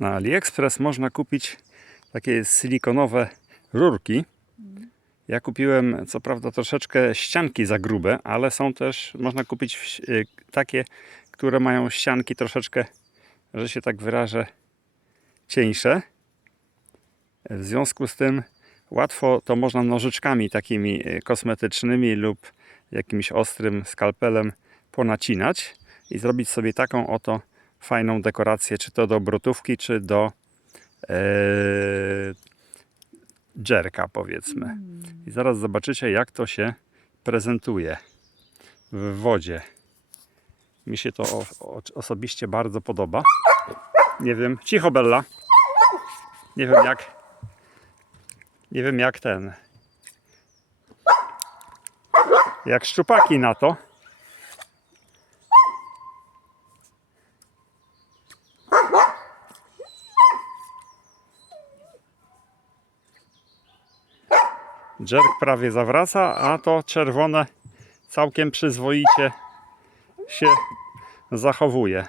Na AliExpress można kupić takie silikonowe rurki. Ja kupiłem co prawda troszeczkę ścianki za grube, ale są też, można kupić y, takie, które mają ścianki troszeczkę, że się tak wyrażę, cieńsze. W związku z tym łatwo to można nożyczkami takimi y, kosmetycznymi lub jakimś ostrym skalpelem ponacinać i zrobić sobie taką oto fajną dekorację, czy to do obrotówki, czy do e, dżerka powiedzmy. I zaraz zobaczycie jak to się prezentuje w wodzie. Mi się to o, o, osobiście bardzo podoba. Nie wiem, cicho Bella. Nie wiem jak. Nie wiem jak ten. Jak szczupaki na to. Jerk prawie zawraca, a to czerwone całkiem przyzwoicie się zachowuje.